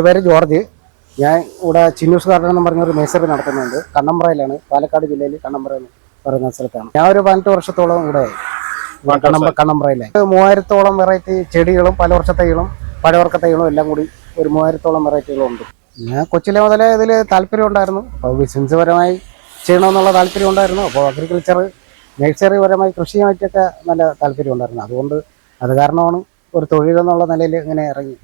എൻ്റെ പേര് ജോർജ്. ഞാൻ ഇവിടെ ചിന്നൂസ് ഗാർഡൻ എന്ന് പറഞ്ഞൊരു നഴ്സറി നടത്തുന്നുണ്ട്. കണ്ണമ്പ്രയിലാണ്, പാലക്കാട് ജില്ലയിൽ കണ്ണമ്പ്ര എന്ന് പറയുന്ന സ്ഥലത്താണ്. ഞാൻ ഒരു 18 വർഷത്തോളം ഇവിടെ കണ്ണമ്പ്രയിലെ 3000-ഓളം വെറൈറ്റി ചെടികളും പലവർഷ തൈകളും പഴവർക്ക തൈകളും എല്ലാം കൂടി ഒരു 3000-ഓളം വെറൈറ്റികളുണ്ട്. ഞാൻ കൊച്ചിലെ മുതലേ ഇതിൽ താല്പര്യം ഉണ്ടായിരുന്നു. അപ്പോൾ ബിസിനസ് പരമായി ചെയ്യണമെന്നുള്ള താല്പര്യം ഉണ്ടായിരുന്നു. അപ്പോൾ അഗ്രികൾച്ചർ നഴ്സറി പരമായി കൃഷിയുമായിട്ടൊക്കെ നല്ല താല്പര്യം ഉണ്ടായിരുന്നു. അതുകൊണ്ട് അത് കാരണമാണ് ഒരു തൊഴിലെന്നുള്ള നിലയിൽ ഇങ്ങനെ ഇറങ്ങി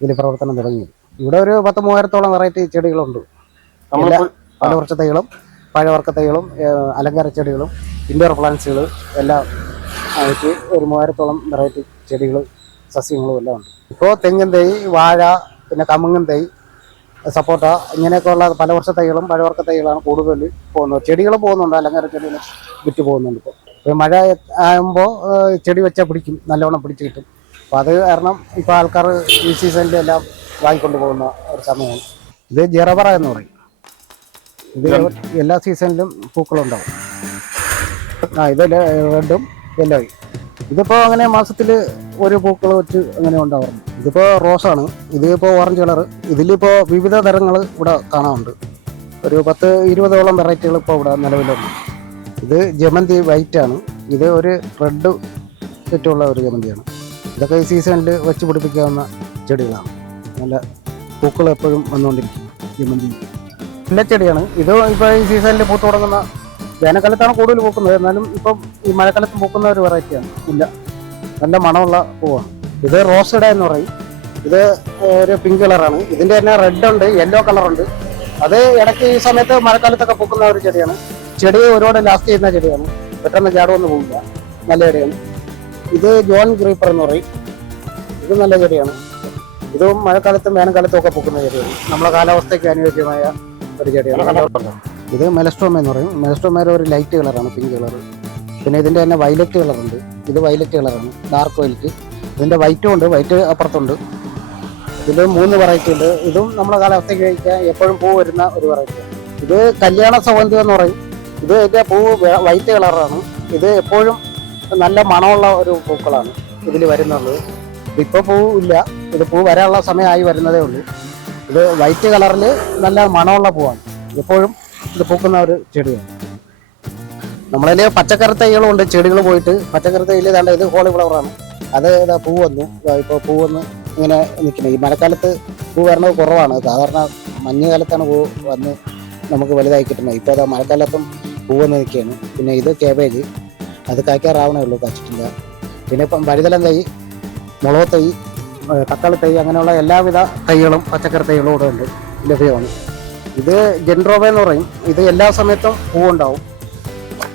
ഇതിൽ പ്രവർത്തനം തുടങ്ങി. ഇവിടെ ഒരു 10-3000-ഓളം വെറൈറ്റി ചെടികളുണ്ട്. പലവർഷ തൈകളും പഴവർക്ക തൈകളും അലങ്കാര ചെടികളും ഇൻഡോർ പ്ലാന്റ്സുകൾ എല്ലാം ആയിട്ട് ഒരു 3000-ഓളം വെറൈറ്റി ചെടികൾ സസ്യങ്ങളും എല്ലാം ഉണ്ട്. ഇപ്പോൾ തെങ്ങിൻ തൈ, വാഴ, പിന്നെ കമുങ്ങൻ തൈ, സപ്പോട്ട ഇങ്ങനെയൊക്കെയുള്ള പലവർഷ തൈകളും പഴവർക്ക തൈകളാണ് കൂടുതൽ പോകുന്നത്. ചെടികൾ പോകുന്നുണ്ട്, അലങ്കാര ചെടികൾ വിറ്റ് പോകുന്നുണ്ട്. ഇപ്പോൾ മഴ ആകുമ്പോൾ ചെടി വെച്ചാൽ പിടിക്കും, നല്ലവണ്ണം പിടിച്ച് കിട്ടും. അപ്പോൾ അത് കാരണം ഇപ്പോൾ ആൾക്കാർ ഈ സീസണിൽ എല്ലാം വാങ്ങിക്കൊണ്ട് പോകുന്ന ഒരു സമയമാണ്. ഇത് ജറബറ എന്ന് പറയും. ഇത് എല്ലാ സീസണിലും പൂക്കളുണ്ടാവും. ഇത് റെഡും യെല്ലോയും. ഇതിപ്പോൾ അങ്ങനെ മാസത്തിൽ ഒരു പൂക്കൾ വെച്ച് അങ്ങനെ ഉണ്ടാവാറുണ്ട്. ഇതിപ്പോൾ റോസാണ്, ഇതിപ്പോൾ ഓറഞ്ച് കളർ. ഇതിലിപ്പോൾ വിവിധ തരങ്ങൾ ഇവിടെ കാണാറുണ്ട്. ഒരു 10-20ഓളം വെറൈറ്റികൾ ഇപ്പോൾ ഇവിടെ നിലവിലുണ്ട്. ഇത് ജമന്തി വൈറ്റ് ആണ്. ഇത് ഒരു റെഡ് സെറ്റുള്ള ഒരു ജമന്തിയാണ്. ഇതൊക്കെ ഈ സീസണിൽ വെച്ച് പിടിപ്പിക്കാവുന്ന ചെടികളാണ്. നല്ല പൂക്കൾ എപ്പോഴും വന്നുകൊണ്ടിരിക്കും. ജമന്തി ചെടിയാണ്. ഇത് ഇപ്പോൾ ഈ സീസണിൽ പൂത്ത് തുടങ്ങുന്ന, വേനൽക്കാലത്താണ് കൂടുതൽ പൂക്കുന്നത്. എന്നാലും ഇപ്പം ഈ മഴക്കാലത്ത് പൂക്കുന്ന ഒരു വെറൈറ്റിയാണ്. ഇല്ല, നല്ല മണമുള്ള പൂവാണ്. ഇത് റോസഡ എന്ന് പറയും. ഇത് ഒരു പിങ്ക് കളറാണ്. ഇതിൻ്റെ തന്നെ റെഡ് ഉണ്ട്, യെല്ലോ കളറുണ്ട്. അത് ഇടയ്ക്ക് ഈ സമയത്ത് മഴക്കാലത്തൊക്കെ പൂക്കുന്ന ഒരു ചെടിയാണ്. ചെടി ഒരുപാട് ലാസ്റ്റ് ചെയ്യുന്ന ചെടിയാണ്. പെട്ടെന്ന് ചാടുവൊന്നും പോകില്ല. നല്ല ചെടിയാണ്. ഇത് ജോൺ ഗ്രീപ്പർ എന്ന് പറയും. ഇത് നല്ല ചെടിയാണ്. ഇതും മഴക്കാലത്തും വേനൽക്കാലത്തും ഒക്കെ പൂക്കുന്ന ചെടിയാണ്. നമ്മളെ കാലാവസ്ഥയ്ക്ക് അനുയോജ്യമായ ഒരു ചെടിയാണ്. ഇത് മെലസ്ട്രോമ എന്ന് പറയും. മെലസ്ട്രോമയുടെ ഒരു ലൈറ്റ് കളറാണ്, പിങ്ക് കളർ. പിന്നെ ഇതിൻ്റെ തന്നെ വയലറ്റ് കളറുണ്ട്. ഇത് വയലറ്റ് കളറാണ്, ഡാർക്ക് വയലറ്റ്. ഇതിൻ്റെ വൈറ്റും ഉണ്ട്, വൈറ്റ് അപ്പുറത്തുണ്ട്. ഇതിൽ 3 വെറൈറ്റി ഉണ്ട്. ഇതും നമ്മളെ കാലാവസ്ഥയ്ക്ക് കഴിക്കാൻ എപ്പോഴും പൂ വരുന്ന ഒരു വെറൈറ്റി. ഇത് കല്യാണ സൗഗന്ധികം എന്ന് പറയും. ഇത് ഇതിൻ്റെ പൂ വൈറ്റ് കളറാണ്. ഇത് എപ്പോഴും നല്ല മണമുള്ള ഒരു പൂക്കളാണ് ഇതിൽ വരുന്നുള്ളത്. ഇതിപ്പോൾ പൂ ഇല്ല, ഇത് പൂ വരാനുള്ള സമയമായി വരുന്നതേ ഉള്ളൂ. ഇത് വൈറ്റ് കളറിൽ നല്ല മണമുള്ള പൂവാണ്. എപ്പോഴും ഇത് പൂക്കുന്ന ഒരു ചെടിയാണ്. നമ്മളതിൽ പച്ചക്കറി തൈകളും ഉണ്ട്. ചെടികൾ പോയിട്ട് പച്ചക്കറി തൈയിൽ വേണ്ട, ഇത് കോളിഫ്ലവറാണ്. അത് പൂ വന്നു. ഇപ്പോൾ പൂ വന്ന് ഇങ്ങനെ നിൽക്കുന്നത്. ഈ മഴക്കാലത്ത് പൂ വരണത് കുറവാണ്. സാധാരണ മഞ്ഞുകാലത്താണ് പൂ വന്ന് നമുക്ക് വലുതായി കിട്ടുന്നത്. ഇപ്പോൾ അത് മഴക്കാലത്തും പൂ വന്ന് നിൽക്കുകയാണ്. പിന്നെ ഇത് കേബേജ്, അത് കായ്ക്കാറാവണേ ഉള്ളൂ, കാച്ചിട്ടില്ല. പിന്നെ ഇപ്പം വഴുതലം തൈ, മുളക് തൈ, തക്കാളി തൈ, അങ്ങനെയുള്ള എല്ലാവിധ തൈകളും പച്ചക്കറി തൈകളും ഇവിടെ ഉണ്ട്, ലഭ്യമാണ്. ഇത് ജെൻറോവ എന്ന് പറയും. ഇത് എല്ലാ സമയത്തും പൂവുണ്ടാവും.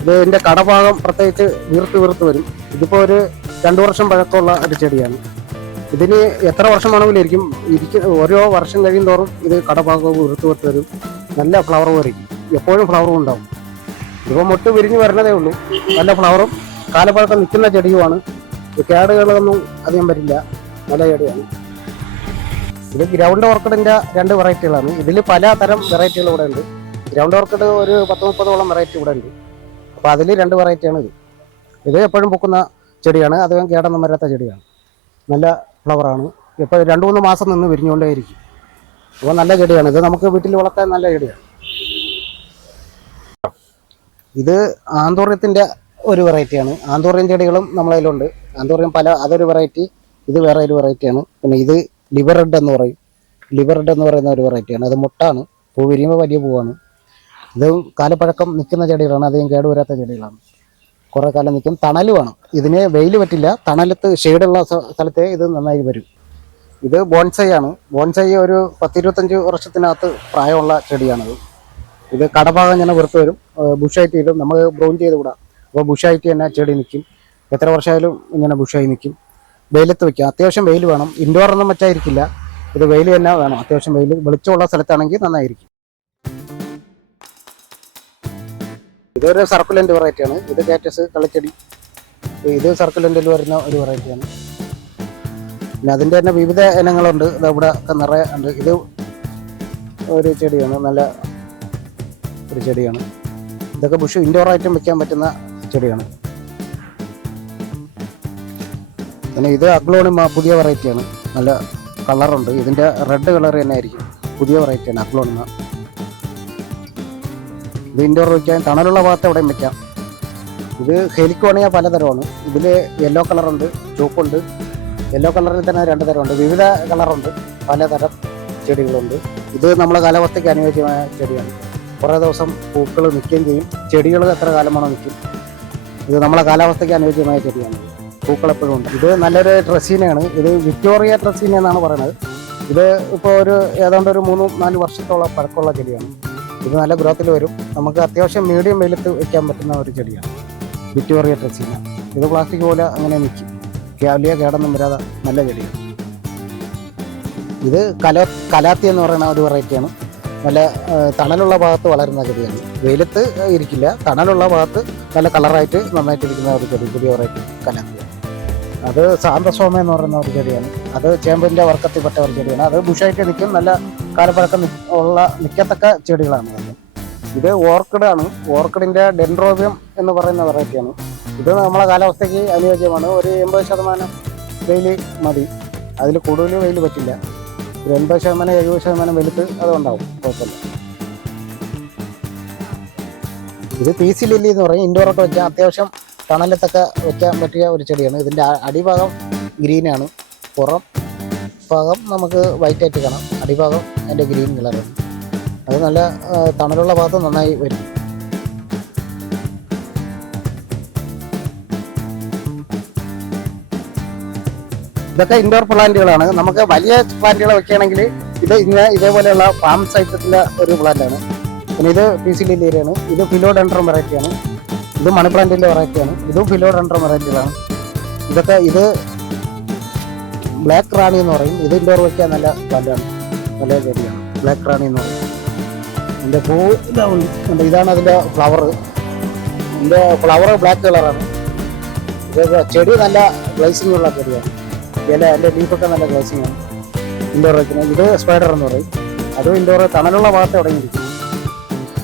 ഇത് ഇതിൻ്റെ കടഭാഗം പ്രത്യേകിച്ച് വീർത്ത് വരും. ഇതിപ്പോൾ ഒരു 2 വർഷം പഴക്കമുള്ള ഒരു ചെടിയാണ്. ഇതിന് എത്ര വർഷം വേണമെങ്കിലും ഓരോ വർഷം കഴിയും തോറും ഇത് കടഭാഗവും വീർത്ത് വരും. നല്ല ഫ്ലവർ വരും, എപ്പോഴും ഫ്ലവറും ഉണ്ടാവും. ഇതിപ്പോൾ മൊട്ട് വിരിഞ്ഞ് വരുന്നതേ ഉള്ളൂ. നല്ല ഫ്ലവറും കാലപ്പഴക്കം നിൽക്കുന്ന ചെടിയുമാണ്. കേടുകളൊന്നും അധികം വരില്ല, നല്ല ചെടിയാണ്. ഇത് ഗ്രൗണ്ട് ഓർക്കിഡിൻ്റെ 2 വെറൈറ്റികളാണ്. ഇതിൽ പലതരം വെറൈറ്റികൾ ഇവിടെ ഉണ്ട്. ഗ്രൗണ്ട് ഓർക്കിഡ് ഒരു 10-30ഓളം വെറൈറ്റി ഇവിടെ ഉണ്ട്. അപ്പോൾ അതിൽ 2 വെറൈറ്റിയാണ് ഇത്. ഇത് എപ്പോഴും പൂക്കുന്ന ചെടിയാണ്. അധികം കേടൊന്നും വരാത്ത ചെടിയാണ്. നല്ല ഫ്ലവറാണ്. ഇപ്പോൾ 2-3 മാസം നിന്ന് വിരിഞ്ഞുകൊണ്ടേയിരിക്കും. അപ്പോൾ നല്ല ചെടിയാണ്. ഇത് നമുക്ക് വീട്ടിൽ വളർത്താൻ നല്ല ചെടിയാണ്. ഇത് ആന്തോറിയത്തിൻ്റെ ഒരു വെറൈറ്റിയാണ്. ആന്തോറിയം ചെടികളും നമ്മളതിലുണ്ട്. ആന്തോറിയം അതൊരു വെറൈറ്റി, ഇത് വേറെ ഒരു വെറൈറ്റിയാണ്. പിന്നെ ഇത് ലിവർ റെഡ് എന്ന് പറയും. ലിവർ റെഡ് എന്ന് പറയുന്ന ഒരു വെറൈറ്റിയാണ്. അത് മുട്ടാണ്, പൂ വിരിയുമ്പോൾ വലിയ പൂവാണ്. ഇത് കാലപ്പഴക്കം നിൽക്കുന്ന ചെടികളാണ്, അധികം കേടുവരാത്ത ചെടികളാണ്. കുറേ കാലം നിൽക്കും. തണൽ വേണം, ഇതിന് വെയിൽ പറ്റില്ല. തണലത്ത് ഷെയ്ഡുള്ള സ്ഥലത്തെ ഇത് നന്നായി വരും. ഇത് ബോൺസൈ ആണ്. ബോൺസൈ ഒരു 10-25 വർഷത്തിനകത്ത് പ്രായമുള്ള ചെടിയാണത്. ഇത് കടഭാഗം ഇങ്ങനെ വെറുത്ത് വരും, ബുഷായിട്ട് ഇടും. നമുക്ക് ബ്രൗൺ ചെയ്ത് വിടാം. അപ്പോൾ ബുഷായിട്ട് തന്നെ ചെടി നിൽക്കും. എത്ര വർഷമായാലും ഇങ്ങനെ ബുഷായി നിൽക്കും. വെയിലത്ത് വയ്ക്കുക, അത്യാവശ്യം വെയിൽ വേണം. ഇൻഡോർ ഒന്നും വെച്ചായിരിക്കില്ല, ഇത് വെയിൽ തന്നെ വേണം. അത്യാവശ്യം വെയിൽ, വെളിച്ചമുള്ള സ്ഥലത്താണെങ്കിൽ നന്നായിരിക്കും. ഇതൊരു സർക്കുലൻ്റ് വെറൈറ്റിയാണ്. ഇത് കാറ്റസ് കളിച്ചെടി. ഇത് സർക്കുലൻ്റിൽ വരുന്ന ഒരു വെറൈറ്റിയാണ്. പിന്നെ അതിൻ്റെ തന്നെ വിവിധ ഇനങ്ങളുണ്ട്. ഇവിടെ നിറയെ ഉണ്ട്. ഇത് ഒരു ചെടിയാണ്, നല്ല ഒരു ചെടിയാണ്. ഇതൊക്കെ ബുഷ് ഇൻഡോർ ആയിട്ടും വെക്കാൻ പറ്റുന്ന ചെടിയാണ്. പിന്നെ ഇത് അഗ്ലോണിമ പുതിയ വെറൈറ്റിയാണ്. നല്ല കളറുണ്ട്. ഇതിൻ്റെ റെഡ് കളർ തന്നെ ആയിരിക്കും. പുതിയ വെറൈറ്റിയാണ് അഗ്ലോണിമ. ഇത് ഇൻഡോർ വയ്ക്കാൻ തണലുള്ള ഭാഗത്ത് എവിടെയും വയ്ക്കാം. ഇത് ഹെലിക്കോണിയ പലതരമാണ്. ഇതിൽ യെല്ലോ കളറുണ്ട്, ചുവപ്പുണ്ട്. യെല്ലോ കളറിൽ തന്നെ 2 തരമുണ്ട്. വിവിധ കളറുണ്ട്, പലതരം ചെടികളുണ്ട്. ഇത് നമ്മളെ കാലാവസ്ഥയ്ക്ക് അനുയോജ്യമായ ചെടിയാണ്. കുറേ ദിവസം പൂക്കൾ നിൽക്കുകയും ചെയ്യും. ചെടികൾ എത്ര കാലമാണോ നിൽക്കും. ഇത് നമ്മളെ കാലാവസ്ഥയ്ക്ക് അനുയോജ്യമായ ചെടിയാണ്. പൂക്കൾ എപ്പോഴും ഉണ്ട്. ഇത് നല്ലൊരു ഡ്രസ്സീനയാണ്. ഇത് വിക്ടോറിയ ഡ്രസ്സീന എന്നാണ് പറയുന്നത്. ഇത് ഇപ്പോൾ ഏതാണ്ട് ഒരു 3-4 വർഷത്തോളം പഴക്കമുള്ള ചെടിയാണ്. ഇത് നല്ല ഗ്രോത്തിൽ വരും. നമുക്ക് അത്യാവശ്യം മീഡിയം വെയിലത്ത് വയ്ക്കാൻ പറ്റുന്ന ഒരു ചെടിയാണ് വിക്ടോറിയ ഡ്രസ്സീന. ഇത് പ്ലാസ്റ്റിക് പോലെ അങ്ങനെ നിൽക്കും. വലിയ കേടൊന്നും വരാതെ നല്ല ചെടിയാണ്. ഇത് കലാത്തി എന്ന് പറയുന്ന ഒരു വെറൈറ്റിയാണ്. നല്ല തണലുള്ള ഭാഗത്ത് വളരുന്ന ചെടിയാണ്. വെയിലത്ത് ഇരിക്കില്ല, തണലുള്ള ഭാഗത്ത് നല്ല കളറായിട്ട് നന്നായിട്ടിരിക്കുന്ന ഒരു ചെടി, പുതിയ വെറൈറ്റി കലാത്തി. അത് സാന്തസോമ എന്ന് പറയുന്ന ഒരു ചെടിയാണ്. അത് ചേമ്പിൻ്റെ വർക്കത്തിൽപ്പെട്ട ഒരു ചെടിയാണ്. അത് ബുഷായിട്ട് നിൽക്കും. നല്ല കാലപ്പഴക്കം നിൽക്കത്തക്ക ചെടികളാണ് അത്. ഇത് ഓർക്കിഡാണ്. ഓർക്കിഡിൻ്റെ ഡെൻഡ്രോബിയം എന്ന് പറയുന്ന വെറൈറ്റിയാണ്. ഇത് നമ്മളെ കാലാവസ്ഥയ്ക്ക് അനുയോജ്യമാണ്. ഒരു 80% വെയിൽ മതി. അതിൽ കൂടുതൽ വെയിൽ പറ്റില്ല. ഒരു 80% 70% വെയിലത്ത് അതുണ്ടാവും, കുഴപ്പമില്ല. ഇത് പീസി ലില്ലി എന്ന് പറയും. ഇൻഡോറൊക്കെ വെക്കാൻ അത്യാവശ്യം തണലത്തൊക്കെ വെക്കാൻ പറ്റിയ ഒരു ചെടിയാണ്. ഇതിൻ്റെ അടിഭാഗം ഗ്രീനാണ്, പുറം ഭാഗം നമുക്ക് വൈറ്റായിട്ട് കാണാം. അടിഭാഗം അതിൻ്റെ ഗ്രീൻ കളറാണ്. അത് നല്ല തണലുള്ള ഭാഗത്ത് നന്നായി വരും. ഇതൊക്കെ ഇൻഡോർ പ്ലാന്റുകളാണ്. നമുക്ക് വലിയ പ്ലാന്റുകൾ വെക്കുകയാണെങ്കിൽ ഇതേപോലെയുള്ള പാം സൈറ്റത്തിൻ്റെ ഒരു പ്ലാന്റാണ്. പിന്നെ ഇത് പീസി ലില്ലിയാണ്. ഇത് ഫിലോഡെൻഡ്രം വെറൈറ്റിയാണ്. ഇത് മണി പ്ലാന്റിൻ്റെ വെറൈറ്റിയാണ്. ഇതും ഫിലോഡെൻഡ്രം വെറൈറ്റികളാണ്. ഇത് ബ്ലാക്ക് റാണി എന്ന് പറയും. ഇത് ഇൻഡോർ വയ്ക്കാൻ നല്ല പ്ലാന്റാണ്, നല്ല ചെടിയാണ് ബ്ലാക്ക് റാണി എന്ന് പറയും. അതിൻ്റെ പൂ ഇതാണ് അതിൻ്റെ ഫ്ലവർ. ഇതിൻ്റെ ഫ്ലവർ ബ്ലാക്ക് കളറാണ്. ഇത് ചെടി നല്ല ഗ്ലേസിംഗ് ഉള്ള ചെടിയാണ്. അതിൻ്റെ ലീഫൊക്കെ നല്ല ഗ്ലേസിംഗ് ആണ്. ഇൻഡോർ വയ്ക്കുന്നത്. ഇത് സ്പൈഡർ എന്ന് പറയും. അതും ഇൻഡോർ തണലുള്ള ഭാഗത്ത് തുടങ്ങിയിരിക്കും.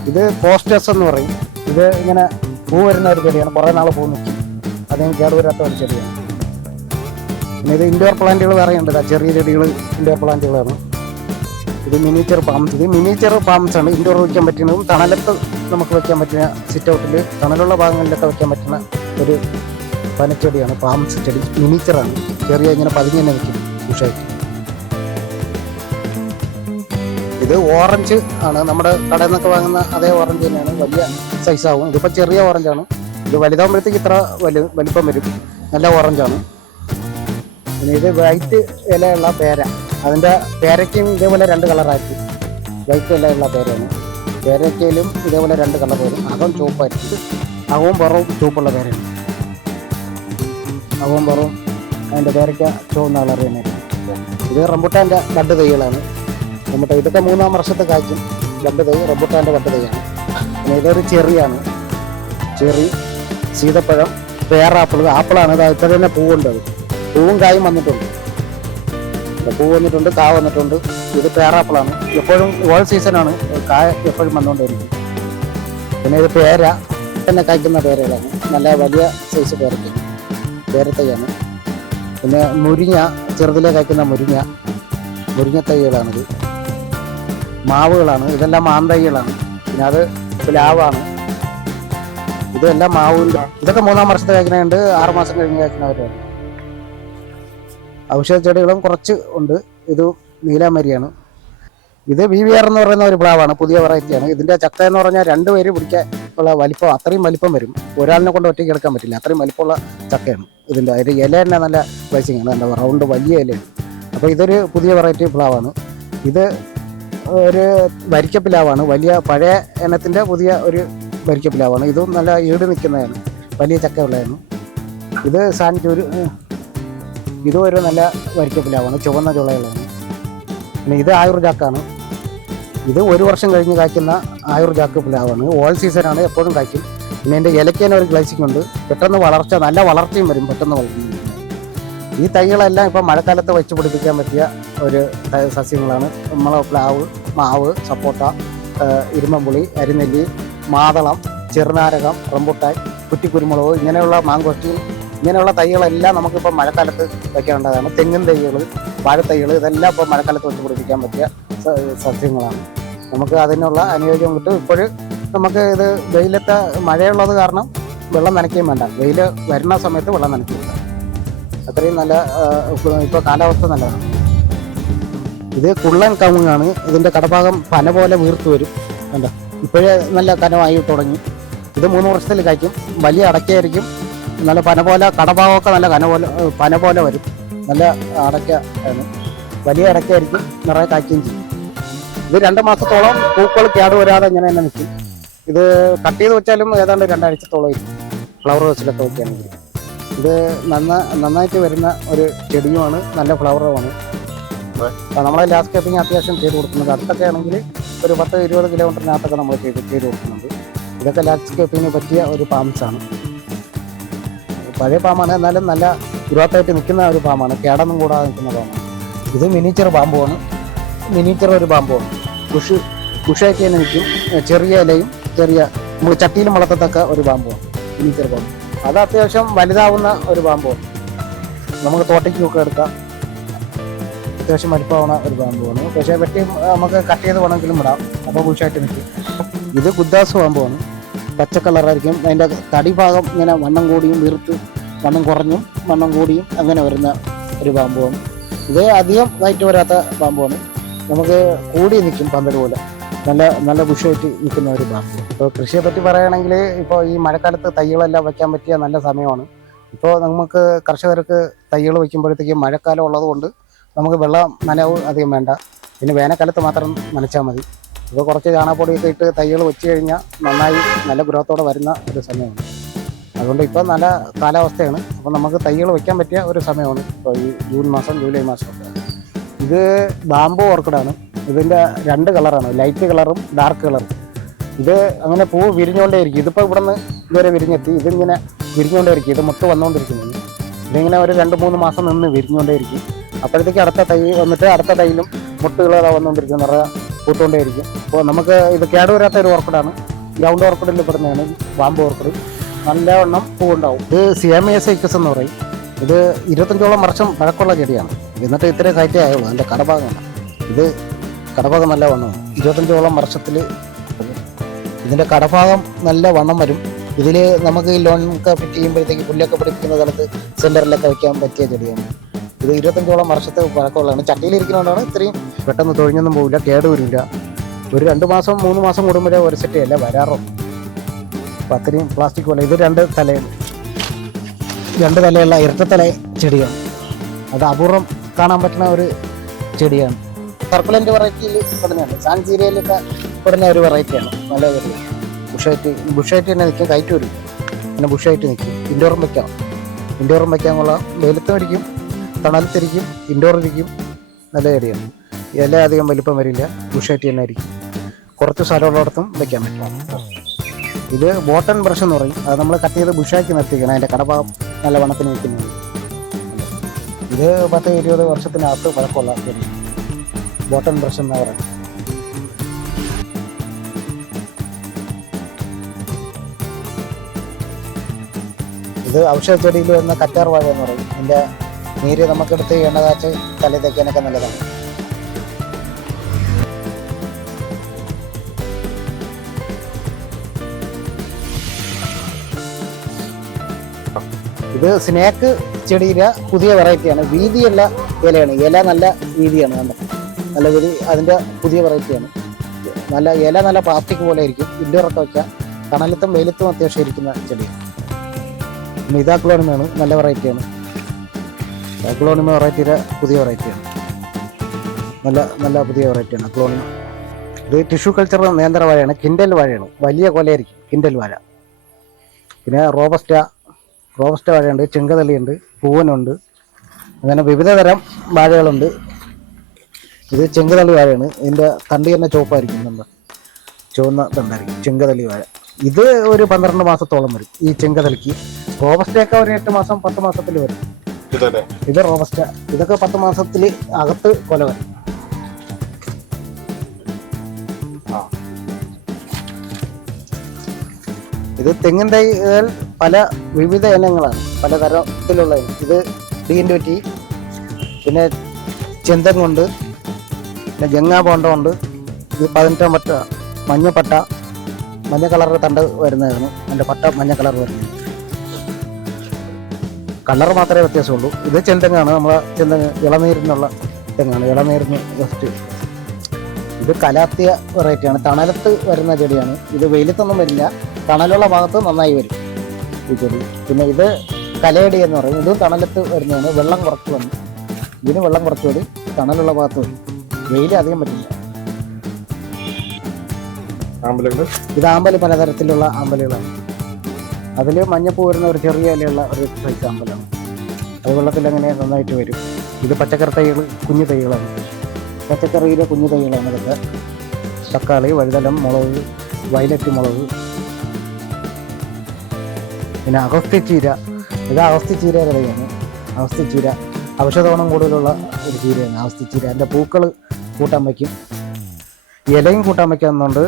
ഇത് പോസ്റ്റേഴ്സ് എന്ന് പറയും. ഇത് ഇങ്ങനെ പൂ വരുന്ന ഒരു ചെടിയാണ്. കുറേ നാൾ പൂ നിൽക്കും. അതിന് കേടുവരാത്ത ഒരു ചെടിയാണ്. പിന്നെ ഇത് ഇൻഡോർ പ്ലാന്റുകൾ വേറെ ഉണ്ട്. ചെറിയ ചെടികൾ ഇൻഡോർ പ്ലാന്റുകളാണ്. ഇത് മിനിച്ചർ പാംസ്. ഇത് മിനിച്ചർ പാംസ് ആണ്. ഇൻഡോർ വയ്ക്കാൻ പറ്റുന്നതും തണലത്ത് നമുക്ക് വയ്ക്കാൻ പറ്റുന്ന സിറ്റ് ഔട്ടിൽ തണലുള്ള ഭാഗങ്ങളിലൊക്കെ വയ്ക്കാൻ പറ്റുന്ന ഒരു പനച്ചെടിയാണ് പാംസ് ചെടി. മിനിച്ചറാണ്. ചെറിയ ഇങ്ങനെ പതിഞ്ഞ് തന്നെ നിൽക്കും ഉഷായിട്ട്. ഇത് ഓറഞ്ച് ആണ്. നമ്മുടെ കടയിൽ നിന്നൊക്കെ വാങ്ങുന്ന അതേ ഓറഞ്ച് തന്നെയാണ്. വലിയ സൈസാവും. ഇതിപ്പോൾ ചെറിയ ഓറഞ്ചാണ്. ഇത് വലുതാകുമ്പോഴത്തേക്ക് ഇത്ര വലിപ്പം വരും. നല്ല ഓറഞ്ചാണ്. പിന്നെ ഇത് വൈറ്റ് ഇലയുള്ള പേര. അതിൻ്റെ പേരയ്ക്കും ഇതേപോലെ 2 കളറായിരിക്കും. വൈറ്റ് ഇലയുള്ള പേരയാണ്. പേരയ്ക്കയിലും ഇതേപോലെ 2 കളർ വരും. അകം ചുവപ്പായിരിക്കും. അകവും പുറവും ചുവപ്പുള്ള പേരയാണ്. അകവും പുറവും അതിൻ്റെ പേരയ്ക്ക ചുവന്ന കളർ തന്നെയായിരിക്കും. ഇത് റംബുട്ടാൻ്റെ ബഡ് തൈകളാണ്. റംബുട്ടാൻ ഇതൊക്കെ 3-ാം വർഷത്തെ കായ്ക്കും. ബഡ് തൈ റംബുട്ടാൻ്റെ ബഡ് തൈയാണ്. പിന്നെ ഇതൊരു ചെറിയാണ്. ചെറി, സീതപ്പഴം, പേറാപ്പിൾ. ആപ്പിളാണ്. ഇത് ഇത്ര തന്നെ പൂവുണ്ട്. അത് പൂവും കായും വന്നിട്ടുണ്ട്. പൂ വന്നിട്ടുണ്ട്, കാ വന്നിട്ടുണ്ട്. ഇത് പേറാപ്പിളാണ്. എപ്പോഴും ഓൾ സീസണാണ്. കായ എപ്പോഴും വന്നുകൊണ്ടിരിക്കും. പിന്നെ ഇത് പേര തന്നെ കായ്ക്കുന്ന പേരകളാണ്. നല്ല വലിയ സൈസ് പേരത്തൈയാണ്. പിന്നെ മുരിങ്ങ, ചെറുതിലെ കായ്ക്കുന്ന മുരിങ്ങ തൈകളാണിത്. മാവുകളാണ്. ഇതെല്ലാം മാന്തൈകളാണ്. പിന്നെ അത് പ്ലാവാണ്. ഇതെല്ലാം മാവിൻ്റെ. ഇതൊക്കെ 3-ാം വർഷത്തെ കായ്ക്കുന്നുണ്ട്. 6 മാസം കഴിഞ്ഞ് കായ്ക്കുന്നവരാണ്. ഔഷധ ചെടികളും കുറച്ച് ഉണ്ട്. ഇത് നീലാമരിയാണ്. ഇത് VVR എന്ന് പറയുന്ന ഒരു പ്ലാവാണ്. പുതിയ വെറൈറ്റിയാണ്. ഇതിൻ്റെ ചക്ക എന്ന് പറഞ്ഞാൽ 2 പേര് പിടിക്കാൻ ഉള്ള വലിപ്പം, അത്രയും വലിപ്പം വരും. ഒരാളിനെ കൊണ്ട് ഒറ്റയ്ക്ക് എടുക്കാൻ പറ്റില്ല. അത്രയും വലിപ്പമുള്ള ചക്കയാണ് ഇതിൻ്റെ. അതിൻ്റെ ഇല തന്നെ നല്ല വൈസിങ്ങാണ്. എന്താ റൗണ്ട് വലിയ ഇലയാണ്. അപ്പോൾ ഇതൊരു പുതിയ വെറൈറ്റി പ്ലാവാണ്. ഇത് ഒരു വരിക്കപ്പിലാവാണ്. വലിയ പഴയ ഇനത്തിൻ്റെ പുതിയ ഒരു വരിക്കപ്പിലാവാണ്. ഇതും നല്ല ഈട് നിൽക്കുന്നതാണ്. വലിയ ചക്ക ഉള്ളതാണ്. ഇത് സാൻചൂര്. ഇതും ഒരു നല്ല വരിക്കപ്പിലാവാണ്. ചുവന്ന ചുളകളാണ്. പിന്നെ ഇത് ആയൂർ ജാക്കാണ്. ഇത് 1 വർഷം കഴിഞ്ഞ് കായ്ക്കുന്ന ആയൂർ ജാക്ക് പ്ലാവാണ്. ഓൾ സീസണാണ്. എപ്പോഴും കായ്ക്കും. പിന്നെ എൻ്റെ ഇലയ്ക്കേനെ ഒരു ഗ്ലൈസിംഗ് ഉണ്ട്. പെട്ടെന്ന് വളർച്ച, നല്ല വളർച്ചയും വരും. പെട്ടെന്ന് വളർന്നു. ഈ തൈകളെല്ലാം ഇപ്പം മഴക്കാലത്ത് വെച്ച് പിടിപ്പിക്കാൻ പറ്റിയ ഒരു സസ്യങ്ങളാണ്. നമ്മളെ പ്ലാവ്, മാവ്, സപ്പോട്ട, ഇരുമ്പമ്പുളി, അരിനെല്ലി, മാതളം, ചെറുനാരകം, റംബുട്ടാൻ, കുറ്റിക്കുരുമുളക്, ഇങ്ങനെയുള്ള മാങ്കോസ്റ്റി, ഇങ്ങനെയുള്ള തൈകളെല്ലാം നമുക്കിപ്പോൾ മഴക്കാലത്ത് വയ്ക്കാനുള്ളതാണ്. തെങ്ങിൻ തൈകൾ, വാഴത്തൈകൾ ഇതെല്ലാം ഇപ്പോൾ മഴക്കാലത്ത് വെച്ച് പിടിപ്പിക്കാൻ പറ്റിയ സസ്യങ്ങളാണ്. നമുക്ക് അതിനുള്ള അനുയോജ്യം കിട്ടും. ഇപ്പോഴും നമുക്ക് ഇത് വെയിലത്തെ മഴയുള്ളത് കാരണം വെള്ളം നനയ്ക്കുകയും വേണ്ട, വെയിൽ വരുന്ന സമയത്ത് വെള്ളം നനയ്ക്കില്ല. അത്രയും നല്ല ഇപ്പോൾ കാലാവസ്ഥ നല്ലതാണ്. ഇത് കുള്ളൻ കവുങ്ങാണ്. ഇതിൻ്റെ കടഭാഗം പന പോലെ വീർത്ത് വരും. കണ്ടോ, ഇപ്പോഴേ നല്ല കനമായി തുടങ്ങി. ഇത് 3 വർഷത്തിൽ കായ്ക്കും. വലിയ അടയ്ക്കായിരിക്കും. നല്ല പന പോലെ കടഭാഗമൊക്കെ നല്ല പന പോലെ വരും. നല്ല അടയ്ക്ക ആണ്. വലിയ അടയ്ക്കായിരിക്കും, നിറയെ കായ്ക്കുകയും ചെയ്യും. ഇത് 2 മാസത്തോളം പൂക്കൾ കേടുവരാതെ ഇങ്ങനെ തന്നെ നിൽക്കും. ഇത് കട്ട് ചെയ്ത് വെച്ചാലും ഏതാണ്ട് 2 ആഴ്ചത്തോളം ഇരിക്കും, ഫ്ലവർ ഹൗസിലൊക്കെ വയ്ക്കുകയാണെങ്കിൽ. ഇത് നന്നായിട്ട് വരുന്ന ഒരു ചെടിയുമാണ്, നല്ല ഫ്ലവറുമാണ്. നമ്മളെ ലാൻഡ്സ്കേപ്പിംഗ് അത്യാവശ്യം ചെയ്ത് കൊടുക്കുന്നുണ്ട്. അടുത്തൊക്കെ ആണെങ്കിൽ ഒരു 10-20 കിലോമീറ്ററിനകത്തൊക്കെ നമ്മൾ ചെയ്ത് കൊടുക്കുന്നുണ്ട്. ഇതൊക്കെ ലാൻഡ്സ്കേപ്പിങ്ങിന് പറ്റിയ ഒരു പാംസാണ്. പഴയ പാമ്പാണ്, എന്നാലും നല്ല ഗ്രോത്തായിട്ട് നിൽക്കുന്ന ഒരു പാമ്പാണ്, കേടൊന്നും കൂടാതെ നിൽക്കുന്ന പാമ്പാണ്. ഇത് മിനിച്ചർ പാമ്പുമാണ്. മിനിച്ചർ ഒരു പാമ്പുമാണ്. ബുഷായിട്ട് തന്നെ നിൽക്കും. ചെറിയ ഇലയും നമ്മൾ ചട്ടിയിലും വളർത്തത്തക്ക ഒരു പാമ്പുമാണ് മിനിച്ചർ പാമ്പ്. അത് അത്യാവശ്യം വലുതാവുന്ന ഒരു പാമ്പുമാണ്. നമുക്ക് തോട്ടയ്ക്കൊക്കെ എടുക്കാം. അത്യാവശ്യം വലിപ്പമാവുന്ന ഒരു പാമ്പുമാണ്. പക്ഷേ വെട്ടി നമുക്ക് കട്ട് ചെയ്ത് വേണമെങ്കിലും വിടാം. അപ്പോൾ ബുഷായിട്ട് നിൽക്കും. ഇത് ഗുദ്ദാസ് പാമ്പുമാണ്. പച്ച കളറായിരിക്കും. അതിൻ്റെ തടി ഭാഗം ഇങ്ങനെ വണ്ണം കൂടിയും വീർത്ത് വണ്ണം കുറഞ്ഞും വണ്ണം കൂടിയും അങ്ങനെ വരുന്ന ഒരു പാമ്പുമാണ്. ഇത് അധികം ഹൈറ്റ് വരാത്ത പാമ്പുമാണ്. നമുക്ക് കൂടി നിൽക്കും, പന്തൽ പോലെ നല്ല ബുഷായിട്ട് നിൽക്കുന്ന ഒരു പാമ്പ്. ഇപ്പോൾ കൃഷിയെ പറ്റി പറയുകയാണെങ്കിൽ ഇപ്പോൾ ഈ മഴക്കാലത്ത് തൈകളെല്ലാം വയ്ക്കാൻ പറ്റിയ നല്ല സമയമാണ്. ഇപ്പോൾ നമുക്ക് കർഷകർക്ക് തൈകൾ വയ്ക്കുമ്പോഴത്തേക്കും മഴക്കാലം ഉള്ളതുകൊണ്ട് നമുക്ക് വെള്ളം നനവ് അധികം വേണ്ട. പിന്നെ വേനൽക്കാലത്ത് മാത്രം നനച്ചാൽ മതി. ഇപ്പോൾ കുറച്ച് ചാണകപ്പൊടിയൊക്കെ ഇട്ട് തൈകൾ വെച്ച് കഴിഞ്ഞാൽ നന്നായി നല്ല ഗ്രോത്തോടെ വരുന്ന ഒരു സമയമാണ്. അതുകൊണ്ട് ഇപ്പോൾ നല്ല കാലാവസ്ഥയാണ്. അപ്പോൾ നമുക്ക് തൈകൾ വയ്ക്കാൻ പറ്റിയ ഒരു സമയമാണ് ഇപ്പോൾ ഈ ജൂൺ മാസം ജൂലൈ മാസമൊക്കെ. ഇത് ബാംബു ഓർക്കിഡാണ്. ഇതിൻ്റെ 2 കളറാണ്, ലൈറ്റ് കളറും ഡാർക്ക് കളറും. ഇത് അങ്ങനെ പൂ വിരിഞ്ഞുകൊണ്ടേയിരിക്കും. ഇതിപ്പോൾ ഇവിടെ നിന്ന് ഇതുവരെ വിരിഞ്ഞെത്തി. ഇതിങ്ങനെ വിരിഞ്ഞുകൊണ്ടേയിരിക്കും. ഇത് മുട്ട് വന്നുകൊണ്ടിരിക്കുന്നത്. ഇതിങ്ങനെ ഒരു 2-3 മാസം നിന്ന് വിരിഞ്ഞുകൊണ്ടേയിരിക്കും. അപ്പോഴത്തേക്ക് അടുത്ത തൈ വന്നിട്ട് അടുത്ത തൈയിലും മുട്ടുകൾ വന്നുകൊണ്ടിരിക്കും, നിറയെ പൂത്തുകൊണ്ടേയിരിക്കും. അപ്പോൾ നമുക്ക് ഇത് കേടുവരാത്ത ഒരു ഓർക്കിഡാണ്. ഗ്രൗണ്ട് ഓർക്കിഡിൽ പെടുന്നതാണ് ബാംബു ഓർക്കിഡ്. നല്ലവണ്ണം പൂവുണ്ടാവും. ഇത് സിയാമിയസൈക്കസ് എന്ന് പറയും. ഇത് 25ഓളം വർഷം പഴക്കമുള്ള ചെടിയാണ്. എന്നിട്ട് ഇത്രയും കയറ്റേ ആയുള്ളൂ. അതിൻ്റെ കടഭാഗമാണ്. ഇത് കടഭാഗം നല്ല വണ്ണമാണ്. 25ഓളം വർഷത്തിൽ ഇതിൻ്റെ കടഭാഗം നല്ല വണ്ണം വരും. ഇതിൽ നമുക്ക് ഈ ലോണൊക്കെ ഫിറ്റ് ചെയ്യുമ്പോഴത്തേക്ക് പുല്ലൊക്കെ പിടിപ്പിക്കുന്ന സ്ഥലത്ത് സെൻറ്ററിലൊക്കെ വയ്ക്കാൻ പറ്റിയ ചെടിയാണ്. ഇത് 25ഓളം വർഷത്തെ പഴക്കമുള്ളതാണ്. ചട്ടിയിലിരിക്കുന്നതുകൊണ്ടാണ് ഇത്രയും പെട്ടെന്ന് തൊഴിഞ്ഞൊന്നും പോവില്ല, കേടുവരില്ല. ഒരു 2 മാസം 3 മാസം കൂടുമ്പോഴേ ഒരു സെറ്റ് അല്ല വരാറുള്ളൂ. അപ്പോൾ അത്രയും പ്ലാസ്റ്റിക് പോലെ. ഇത് 2 തലയുള്ള ഇരട്ടത്തല ചെടിയാണ്. അത് അപൂർവം കാണാൻ പറ്റുന്ന ഒരു ചെടിയാണ്. സർക്കുലൻ്റ് വെറൈറ്റിയിൽ പെടുന്നതാണ്. സാൻസീരിയയിലൊക്കെ പെടുന്ന ഒരു വെറൈറ്റിയാണ്. നല്ല ചെടി. ബുഷായിട്ട് തന്നെ നിൽക്കും, കയറ്റ് വരും. പിന്നെ ബുഷായിട്ട് നിൽക്കും. ഇൻഡോറും വയ്ക്കാൻ കൊള്ളാം. വെയിലത്തും ഇരിക്കും, തണലത്തിരിക്കും, ഇൻഡോർ ഇരിക്കും. നല്ല ചെടിയാണ്. ഇല അധികം വലിപ്പം വരില്ല. ബുഷായിട്ട് തന്നെ ആയിരിക്കും. കുറച്ച് സ്ഥലമുള്ളിടത്തും വയ്ക്കാൻ പറ്റും. ഇത് ബോട്ടൺ ബ്രഷ് എന്ന് പറയും. അത് നമ്മൾ കട്ട് ചെയ്ത് ബുഷാക്കി നിർത്തിക്കണം. അതിൻ്റെ കടഭാഗം നല്ല വണ്ണത്തിന് നിൽക്കുന്നത്. ഇത് 10-20 വർഷത്തിനകത്ത് പഴക്കമുള്ള ചെടി. ബോട്ടൺ ബ്രഷ് എന്ന് പറയും. ഇത് ഔഷധ ചെടിയിൽ വരുന്ന കറ്റാർ വാഴ എന്ന് പറയും. ഇതിൻ്റെ നീര് നമുക്കെടുത്ത് എണ്ണ കാച്ച് തല തേക്കാനൊക്കെ നല്ലതാണ്. ഇത് സ്നേക്ക് ചെടിയിലെ പുതിയ വെറൈറ്റിയാണ്. വീതിയുള്ള ഇലയാണ്. ഇല നല്ല വീതിയാണ്. നല്ല വീതി. അതിൻ്റെ പുതിയ വെറൈറ്റിയാണ്. നല്ല പ്ലാസ്റ്റിക് പോലെ ആയിരിക്കും. ഇൻഡോറൊക്കെ വയ്ക്കാം. തണലത്തും വെയിലത്തും അത്യാവശ്യം ഇരിക്കുന്ന ചെടിയാണ്. പിന്നെ ഇതാക്ലോണിമയാണ്. നല്ല വെറൈറ്റിയാണ്. അക്ലോണിമ വെറൈറ്റിയുടെ പുതിയ വെറൈറ്റിയാണ്. നല്ല പുതിയ വെറൈറ്റിയാണ് അക്ലോണിമ. ഇത് ടിഷ്യൂ കൾച്ചർ നേന്ത്ര വാഴയാണ്. കിൻഡൽ വാഴയാണ്. വലിയ കൊലയായിരിക്കും കിൻഡൽ വാഴ. പിന്നെ റോബസ്റ്റ വാഴയുണ്ട്, ചെങ്കതളിയുണ്ട്, പൂവനുണ്ട്. അങ്ങനെ വിവിധ തരം വാഴകളുണ്ട്. ഇത് ചെങ്കതളി വാഴയാണ്. ഇതിൻ്റെ തണ്ട് തന്നെ ചുവപ്പായിരിക്കും. ചുവന്ന തണ്ടായിരിക്കും ചെങ്കതളി വാഴ. ഇത് ഒരു 12 മാസത്തോളം വരും ഈ ചെങ്കതളിക്ക്. റോബസ്റ്റയൊക്കെ ഒരു 8 മാസം 10 മാസത്തിൽ വരും. ഇത് റോബസ്റ്റ. ഇതൊക്കെ 10 മാസത്തിൽ അകത്ത് കൊല വരും. ഇത് തെങ്ങിൻ തൈകൾ പല വിവിധ ഇനങ്ങളാണ്, പല തരത്തിലുള്ള. ഇത് D20, പിന്നെ ചെന്തങ്ങുണ്ട്, പിന്നെ ഗംഗാ ബോണ്ടമുണ്ട്. ഇത് 18 പട്ട, മഞ്ഞപ്പട്ട, മഞ്ഞ കളർ തണ്ട് വരുന്നതായിരുന്നു. അതിൻ്റെ പട്ട മഞ്ഞ കളർ വരുന്നത്. കളർ മാത്രമേ വ്യത്യാസമുള്ളൂ. ഇത് ചെന്തെങ്ങാണ്, നമ്മളെ ചെന്തങ്ങ് ഇളനീരിനുള്ള തെങ്ങാണ്, ഇളനീരിന് ഫസ്റ്റ്. ഇത് കലാത്തിയ വെറൈറ്റിയാണ്, തണലത്ത് വരുന്ന ചെടിയാണ്. ഇത് വെയിലത്തൊന്നും വരില്ല, തണലുള്ള ഭാഗത്ത് നന്നായി വരും ഈ ചെടി. പിന്നെ ഇത് കലയടി എന്ന് പറയും, ഇത് തണലത്ത് വരുന്നതാണ്, വെള്ളം കുറച്ച് വന്നു. ഇതിന് വെള്ളം കുറച്ച് വരും, തണലുള്ള ഭാഗത്ത് വരും, വെയിൽ അധികം പറ്റില്ല. ഇത് ആമ്പല് പലതരത്തിലുള്ള ആമ്പലുകളാണ്. അതിൽ മഞ്ഞപ്പൂ വരുന്ന ഒരു ചെറിയ ഇലയുള്ള ഒരു സൈസ് ആമ്പലാണ്. അത് വെള്ളത്തിൽ അങ്ങനെ നന്നായിട്ട് വരും. ഇത് പച്ചക്കറി തൈകൾ, കുഞ്ഞു തൈകളാണ്. പച്ചക്കറിയിലെ കുഞ്ഞു തൈകളാണ് ഇതൊക്കെ. തക്കാളി, വഴുതലം, മുളക്, വയലറ്റ് മുളക്, പിന്നെ അഗസ്ത്യച്ചീര. ഇത് അഗസ്ത്യച്ചീരയുടെ തൈയാണ്. അഗസ്ത്യച്ചീര ഔഷധഗുണം കൂടുതലുള്ള ഒരു ചീരയാണ് അഗസ്ത്യച്ചീര. അതിൻ്റെ പൂക്കൾ കൂട്ടാൻ വയ്ക്കും, ഇലയും കൂട്ടാൻ വയ്ക്കാവുന്നുണ്ട്,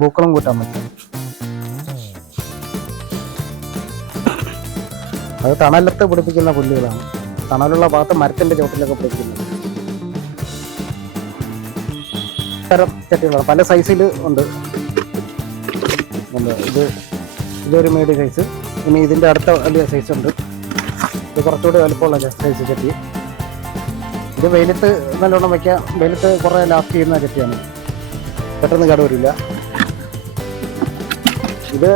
പൂക്കളും കൂട്ടാൻ വയ്ക്കും. അത് തണലത്ത് പിടിപ്പിക്കുന്ന പുല്ലുകളാണ്, തണലുള്ള ഭാഗത്ത് മരത്തിൻ്റെ ചുവട്ടിലൊക്കെ പിടിപ്പിക്കുന്നത്. തരം ചട്ടികളാണ്, പല സൈസിൽ ഉണ്ട്. ഇതൊരു മീഡിയം സൈസ്. ഇനി ഇതിൻ്റെ അടുത്ത വലിയ സൈസ് ഉണ്ട്, ഇത് കുറച്ചുകൂടി വലുപ്പമുള്ള സൈസ് ചട്ടി. ഇത് വെയിലത്ത് നല്ലോണം വയ്ക്കാം, വെയിലത്ത് കുറേ ലാസ്റ്റ് ചെയ്യുന്ന ചട്ടിയാണ്, പെട്ടെന്ന് കേടുവരില്ല. ഇത്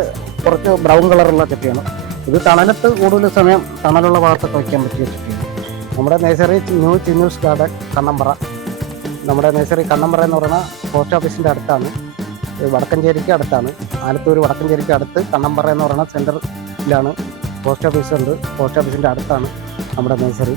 കുറച്ച് ബ്രൗൺ കളറുള്ള ചട്ടിയാണ്. ഇത് തണലത്ത് കൂടുതൽ സമയം തണലുള്ള ഭാഗത്തൊക്കെ വയ്ക്കാൻ പറ്റിയ ചട്ടിയാണ്. നമ്മുടെ nursery new Chinnoos garden Kannambra. നമ്മുടെ നഴ്സറി കണ്ണമ്പ്ര എന്ന് പറയുന്ന പോസ്റ്റ് ഓഫീസിൻ്റെ അടുത്താണ്, വടക്കഞ്ചേരിക്ക് അടുത്താണ്. ആലത്തൂർ വടക്കഞ്ചേരിക്ക് അടുത്ത് കണ്ണമ്പ്ര എന്ന് പറയുന്ന സെൻറ്ററിലാണ് പോസ്റ്റ് ഓഫീസ് ഉണ്ട്. പോസ്റ്റ് ഓഫീസിൻ്റെ അടുത്താണ് നമ്മുടെ നഴ്സറി.